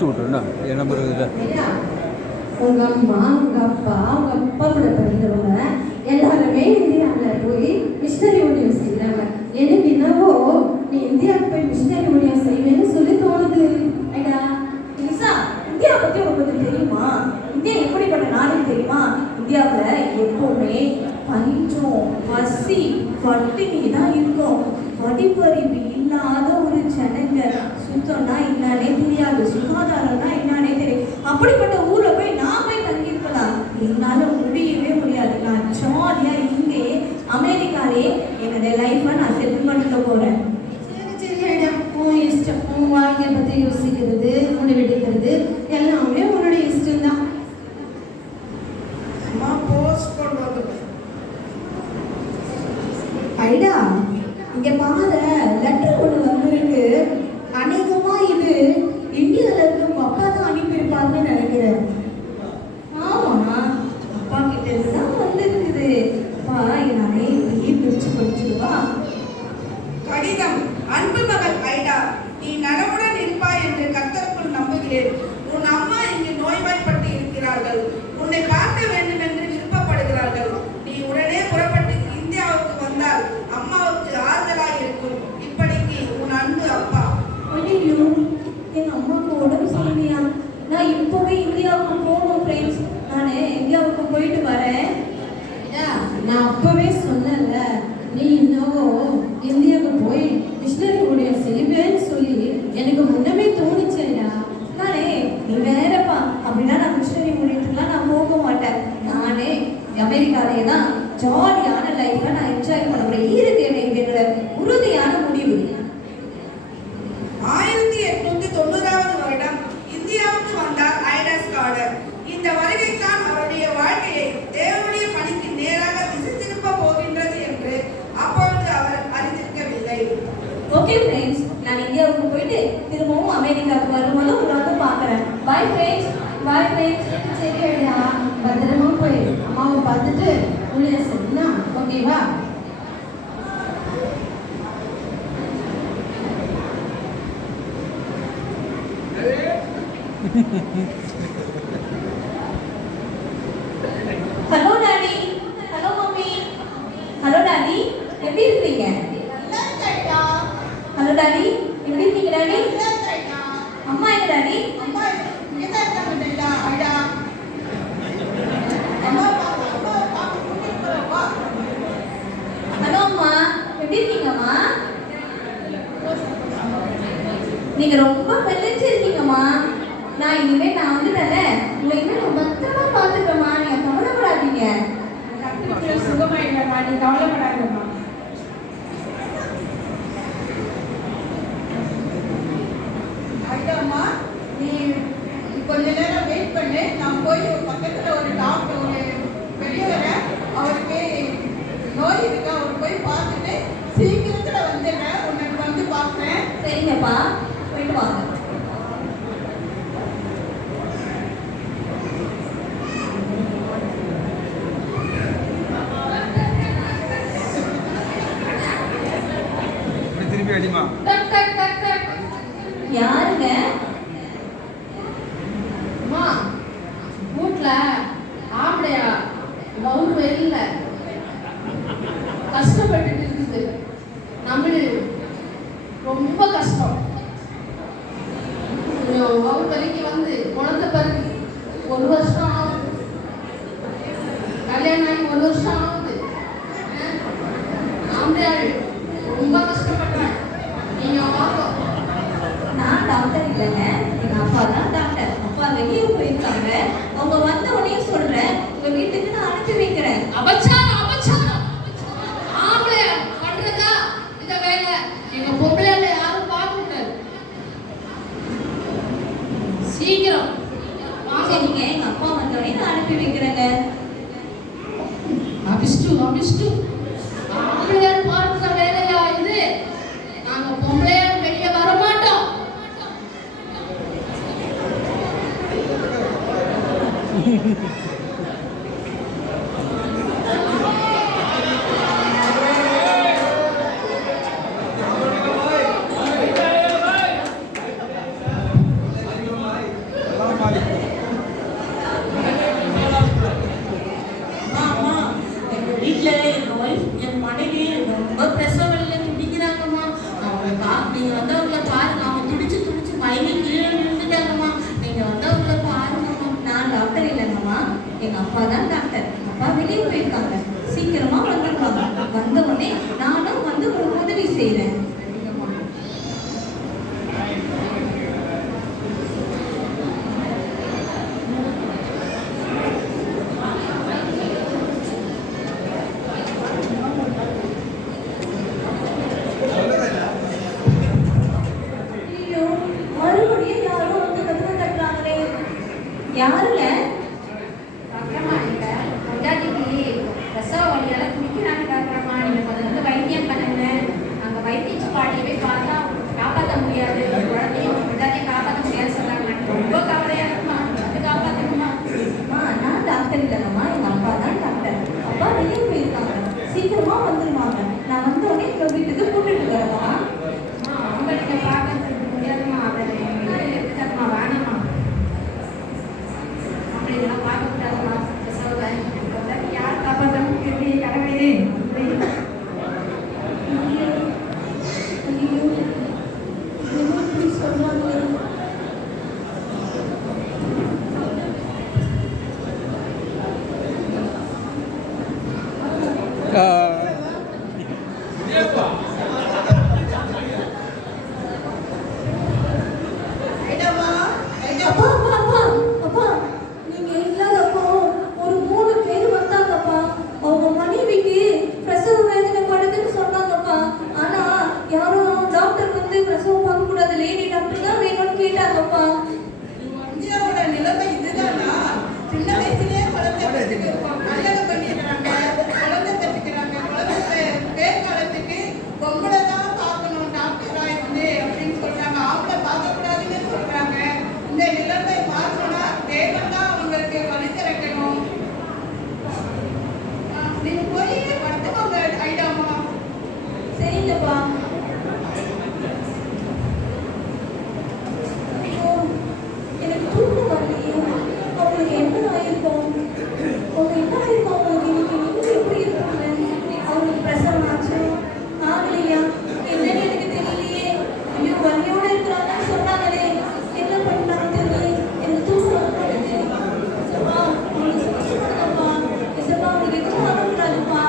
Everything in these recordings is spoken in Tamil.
முடிச்சு விட்ருண்ணா என் நம்பர் இதில். உங்க அம்மா, உங்க அப்பா, உங்க அப்பா கூட படிக்கிறவங்க எல்லாருமே இந்தியாவில் போய் மிஷினரி ஊழியம் செய்கிறாங்க. எனக்கு என்னவோ நீ இந்தியாவுக்கு போய் மிஷினரி ஊழியம் செய்வேன்னு சொல்லி தோணுது. ஐயா நிசா, இந்தியா பத்தி உங்களுக்கு தெரியுமா? இந்தியா எப்படிப்பட்ட நாடுன்னு தெரியுமா? இந்தியாவில் எப்பவுமே பஞ்சம், பசி, பட்டினி தான் இருக்கும். படிப்பறிவு இல்லாத ஒரு ஜனங்க, சுத்தம்னா என்னன்னே தெரியாது, சுகாதாரம்னா என்னன்னே தெரியும். அப்படிப்பட்ட ஊர்ல போய் நான் போய் தங்கியிருக்கலாம், என்னால முடியவே முடியாது. நான் ஜாலியா இங்கே அமெரிக்காலே என்னுடைய லைஃபை நான் செட்டில் பண்ணிக்க போறேன். சரி ஐயா, உன் இஷ்டம். உன் வாழ்க்கையை பற்றி யோசிக்கிறது, முடிவெடுக்கிறது எல்லாமே உன்னுடைய இஷ்டம் தான். ஐடா, இங்க பாரு, லெட்டர் ஒன்று வந்திருக்கு. அநேகமா இது இந்தியால இருந்து உங்க அப்பா தான் அனுப்பியிருப்பாங்கன்னு நினைக்கிறேன். ஆமா, அப்பா கிட்ட இருந்து தான் வந்திருக்குது. அப்பா நானே இப்படியே பிரிச்சு படிச்சிருவா. கடிதம். அன்பு மகள் ஐடா, நீ நலமுடன் இருப்பாய் என்று கர்த்தருக்குள் நம்புகிறேன். உன் அம்மா இங்கு நோய்வாய்ப்பட்டு இருக்கிறார்கள். உன்னை பார்க்க வேண்டும் என்று விருப்பப்படுகிறார்கள். நீ உடனே புறப்பட்டு இந்தியாவுக்கு வந்தால் அம்மாவுக்கு ஆறுதலாக இருக்கும். இப்படிக்கு உன் அன்பு அப்பா. ஐயோ, எங்க அம்மாவுக்கு உடம்பு சரியில்லையா? நான் இப்போவே இந்தியாவுக்கு போகணும் ஃப்ரெண்ட்ஸ். நான் இந்தியாவுக்கு போயிட்டு வரேன். நான் அப்பவே சொன்னேன்ல, நீ என்னவோ இந்தியாவுக்கு போய் மிஷினரி ஊழியம் செய்வேன்னு சொல்லி எனக்கு முன்னமே தோணுச்சேடா. நானே நீ வேறப்பா, அப்படின்னா நான் மிஷினரி ஊழியத்துக்குலாம் நான் போக மாட்டேன். நானே அமெரிக்காலே தான் ஜாலியான லைஃப்பை நான் என்ஜாய் பண்ண போறேன். இது என்னோட உறுதியான முடிவு. 1890வது வருடம் இந்தியாவுக்கு வந்தார் ஐடா ஸ்காடர். இந்த வருகைத்தான் அவருடைய வாழ்க்கையை தேவனுடைய பணிக்கு நேராக திசை திருப்ப போகின்றது என்று அப்பொழுது அவர் அறிந்திருக்கவில்லை. ஓகே ஃப்ரெண்ட்ஸ், நான் இந்தியாவுக்கு போயிட்டு திரும்பவும் அமெரிக்காவுக்கு வரும்போது உங்களை வந்து பார்க்குறேன். Bye friends. Bye friends. சரி ஐயா, பத்திரமா போய் அம்மாவை பார்த்துட்டு ஊழியம் செய்யணும்னா ஓகேவா? Hello daddy. Hello mummy. Hello daddy, எப்படி இருக்கீங்க? ஹலோ டாடி, எப்படி இருக்கீங்க டாடி? அம்மா எங்க டாடி? ஹலோ அம்மா, எப்படி இருக்கீங்கம்மா? நீங்க ரொம்ப மெலிஞ்சிருக்கீங்கம்மா. நான் இனிமே நான் வந்துட்டேன்ல, உங்களை இனிமே நான் பத்திரமா பார்த்துக்கிறேம்மா. நீங்க கவலைப்படாதீங்க. சுகமாயிடலாம், நீ கவலைப்படாதம்மா. ஐடாம்மா, நீ கொஞ்ச நேரம் வெயிட் பண்ணு. நான் போய் பக்கத்துல ஒரு டாக்டர், ஒரு பெரியவரை, அவருக்கு நோய் இருக்கு, அவர் போய் பார்த்துட்டு சீக்கிரத்துல வந்துடுறேன். உனக்கு வந்து பார்க்குறேன். சரிங்கப்பா, போயிட்டு வாங்க. திருப்பி அடிமா. யாருங்க? அம்மா, வீட்டுல ஆம்பளையா வவுறு வெளியில கஷ்டப்பட்டுட்டு இருக்குது. தமிழ் ரொம்ப கஷ்டம். வவுறு வலிக்கு வந்து குழந்தை பிறகு 1 வருஷம் ஆகுது. கல்யாணம் ஆகி 1 வருஷம் ஆகுது. ஆம்பளையாள் ரொம்ப கஷ்டப்படுறேன். நீங்க வாங்க. நான் டாக்டர் இல்லைங்க, எங்க அப்பா தான் டாக்டர். அப்பா வெளியே போயிருக்காங்க. அவங்க வந்த உடனே சொல்றேன், உங்க வீட்டுக்கு நான் அனுப்பி வைக்கிறேன். அபச்சாரம், அபச்சாரம். ஆம்பளையா பண்றதா இந்த வேலை? எங்க பொம்பளையால யாரும் பார்க்க கூடாது. சீக்கிரம் சரிங்க, எங்க அப்பா வந்த உடனே நான் அனுப்பி வைக்கிறேங்க. அபிஷ்டு, அபிஷ்டு. ஆம்பளையார் பார்க்கிற வேலையா இது? நாங்க பொம்பளையார் வெளியே வர மாட்டோம். எங்க அப்பா தான் டாக்டர். அப்பா வெளியே போயிருக்காங்க, சீக்கிரமா வந்துருவாங்க. வந்த உடனே நானும் வந்து ஒரு உதவி செய்யறேன். ஐயோ, மறுபடியும் யாரோ வந்து கதவை தட்டுறாங்களே. யாருல? டாக்டர்மா, நீங்க பொண்டாட்டிக்கு பிரசவ வலியால குடிக்கிறாங்க டாக்டர்மா. நீங்க கொஞ்சம் வந்து வைத்தியம் பண்ணுங்க. நாங்க வைத்திய பாட்டியவே பார்த்தா காப்பாற்ற முடியாது, குழந்தையும் பொண்டாட்டியும் காப்பாற்ற முடியாது சொல்றாங்க. எனக்கு ரொம்ப கவலையா இருக்குமா, அது காப்பாற்றணுமா? அம்மா, நான் டாக்டர் இல்லைங்கம்மா, எங்க அப்பா தான் டாக்டர். அப்பா வெளியே போயிருக்காங்க, சீக்கிரமா வந்துருவாங்க. நான் வந்த உடனே எங்க வீட்டுக்கு கூட்டிட்டு வரவா? அவங்க நீங்க பார்க்க முடியாதுமா, அதை எடுத்துக்காதுமா, வேணாமா. அப்படி இதெல்லாம் பார்க்கக்கூடாதுமா. பிரசவத்தை பொண்டாட்டி யார் காப்பாற்றணும் எப்படி கடவுளே. ஐயோ, ஐயோ, என்ன இப்படி சொல்றாங்களே? ஐடாமா, ஐடா. அப்பா, அப்பா, அப்பா, அப்பா, நீங்க இல்லாதப்போ ஒரு 3 பேர் வந்தாங்கப்பா. அவங்க மனைவிக்கு பிரசவ வேதனை படுதுன்னு சொன்னாங்கப்பா. ஆனா யாரும் டாக்டர் வந்து பிரசவம் பார்க்க கூடாது, லேடி டாக்டர் தான் வேணும்னு கேட்டாங்கப்பா. இந்தியாவோட நிலைமை இதுதானா? சின்ன வயசுலயே குழந்தை பெற்றுக்கிறோம், கல்யாணம் பண்ணிடுறாங்க, குழந்தை பெற்றுக்கிறாங்க. குழந்தை பேர் காலத்துக்கு பொம்பளை தான் பார்க்கணும் டாக்டரா இருந்து அப்படின்னு சொல்றாங்க. ஆம்பளை பார்க்கக்கூடாதுன்னு சொல்றாங்க. இந்த நிலைமை மாற்றணும்னா தேவன் தான் அவங்களுக்கு வழி திறக்கணும். நீங்க போய் படுத்துக்கோங்க ஐடாமா. சரிங்கப்பா. ஐயோ, எனக்கு தூக்கம் வரலையே. அவங்களுக்கு என்ன ஆயிருக்கும்? அவங்க என்ன ஆயிருக்கும்? அவங்களுக்கு இன்னைக்கு நீங்க எப்படி இருப்பாங்க? அவங்களுக்கு பிரசவம் ஆச்சு ஆகலையா என்னன்னு எனக்கு தெரியலையே. ஐயோ, வலியோட இருக்கிறாங்கன்னு சொன்னாங்களே, என்ன பண்ணாங்கன்னு தெரியலையே. எனக்கு தூக்கம் வரமாட்டேங்குது. இசப்பா, அவங்களுக்கு சுத்தம் பண்ணுங்கப்பா. இசப்பா, அவங்களுக்கு எதுவும் வரக்கூடாதுப்பா.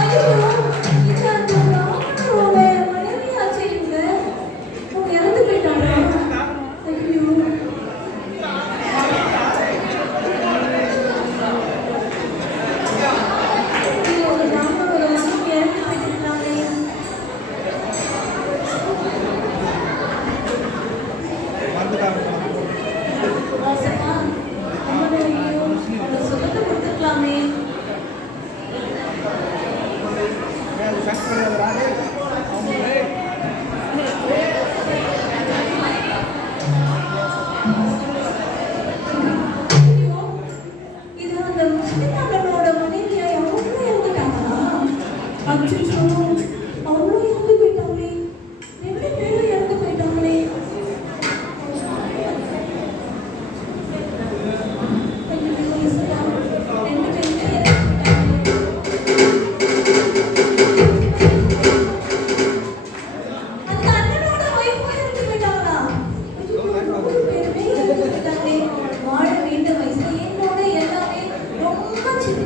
ஐயோ, இது அந்த ராவணனோட மனைவியாச்சே இவங்க. அவங்க இறந்து போயிட்டாங்களா? ஐயோ. ஐயோ, ராவணனோட மனைவி இறந்து போயிட்டாங்களே. வாசப்பா, அம்மனே, ஐயோ, அவங்க சுகத்தை கொடுத்துக்கலாமே. ஐயோ, இது அந்த முஸ்லிம்களோட மனைவியா? அவங்களும் இறந்துட்டாங்களா? அச்சச்சோ, அவங்களும் இறந்து போயிட்டாங்களே. 2 பேரும் இறந்து போயிட்டாங்களே. ஐயோ, இசையா, 2 பேருமே இறந்து போயிட்டாங்களே. அந்த அண்ணனோட ஒய்ஃபும் இறந்து போயிட்டாங்களா? ஐயோ, 3 பேருமே இறந்து போயிட்டாங்களே. வாழ வேண்டிய வயசுல என்னோட எல்லாமே ரொம்ப சின்ன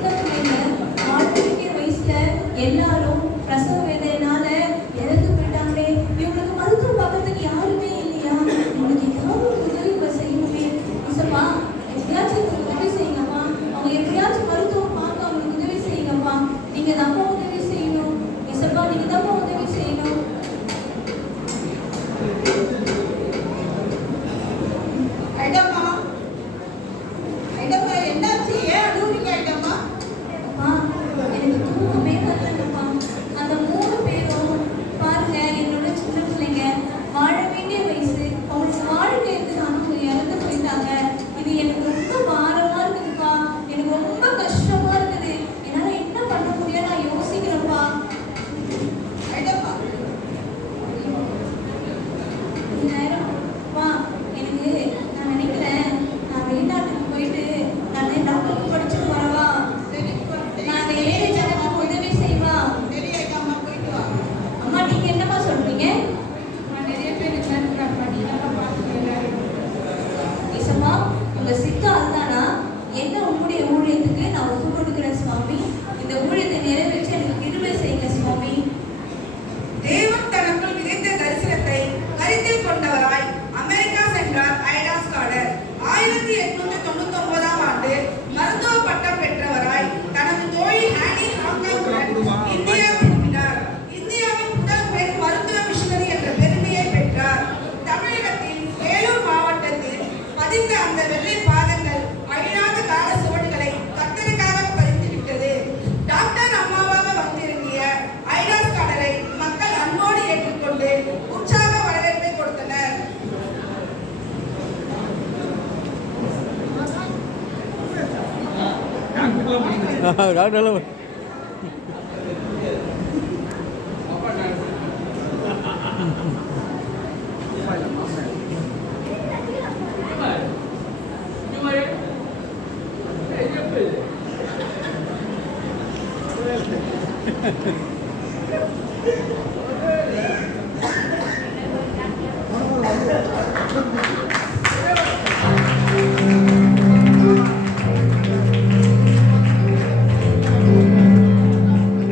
டாக்டர்லாம்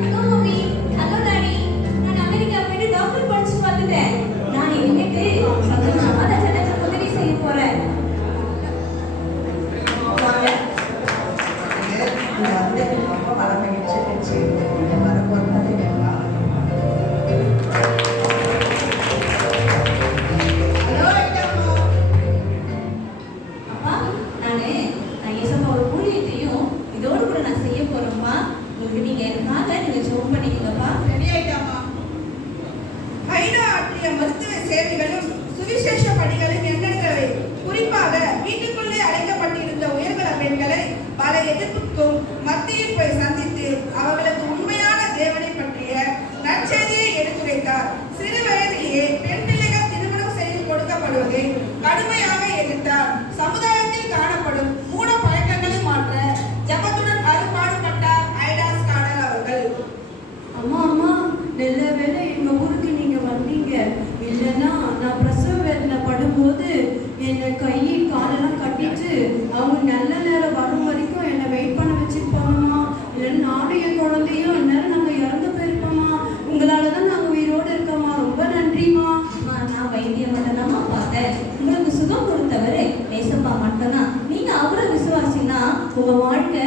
ஹலோ மம்மி, ஹலோ டாடி. நான் அமெரிக்கா போயிட்டு டாக்டர் படிச்சுட்டு வந்துட்டேன். நான் இனிமேட்டு சந்தோஷமா லட்சம் உதவி செய்ய போறேன். அப்பா, நான் ஏசப்பாவோட ஊழியத்தையும் இதோடு கூட நான் செய்ய போறேம்மா. உங்களுக்கு நீங்க எனக்காக நீங்க ஜெபம் பண்ணிக்கங்கப்பா. ரெடியாயிட்டாமா? ஐடா ஆற்றிய மருத்துவ சேவைகளும் சுவிசேஷ பணிகளும் எண்ணற்றவை. குறிப்பாக வீட்டுக்குள்ளே அடைக்கப்பட்டிருந்த உயர்கல பெண்களை பல எதிர்ப்புக்கும் மத்தியில் போய் சந்தித்து அவர்களுக்கு உண்மையான தேவனை பற்றிய நற்செய்தியை எடுத்துரைத்தார். சிறு வயதிலேயே பெண் பிள்ளைகள் திருமணம் செய்து கொடுக்கப்படுவதை கடுமையாக எதிர்த்தார். சமுதாயத்தில் காணப்படும் மூட பழக்கங்களை மாற்ற ஜபத்துடன் அரும்பாடுபட்டார் ஐடாஸ் காடல் அவர்கள். அம்மா அம்மா, நல்ல வேளை எங்க ஊருக்கு நீங்க வந்தீங்க. இல்லைன்னா நான் பிரசவ வேதனை படும்போது என்னை கை காலெல்லாம் கட்டிட்டு அவங்க நல்ல நேரம் வரும் வரைக்கும் என்னை வெயிட் பண்ண வச்சிருப்பாங்கம்மா. இல்லைன்னா நானும் என் குழந்தையும் இந்நேரம் நாங்கள் இறந்து போயிருப்போம்மா. உங்களால தான் நாங்கள் உயிரோடு இருக்கோம்மா. ரொம்ப நன்றிம்மா. அம்மா, நான் வைத்தியம் மட்டும்தாம்மா பார்த்தேன். உங்களுக்கு சுகம் கொடுத்தவரு ஏசப்பா மட்டும்தான். நீங்க அவரை விசுவாசினா உங்க வாழ்க்கை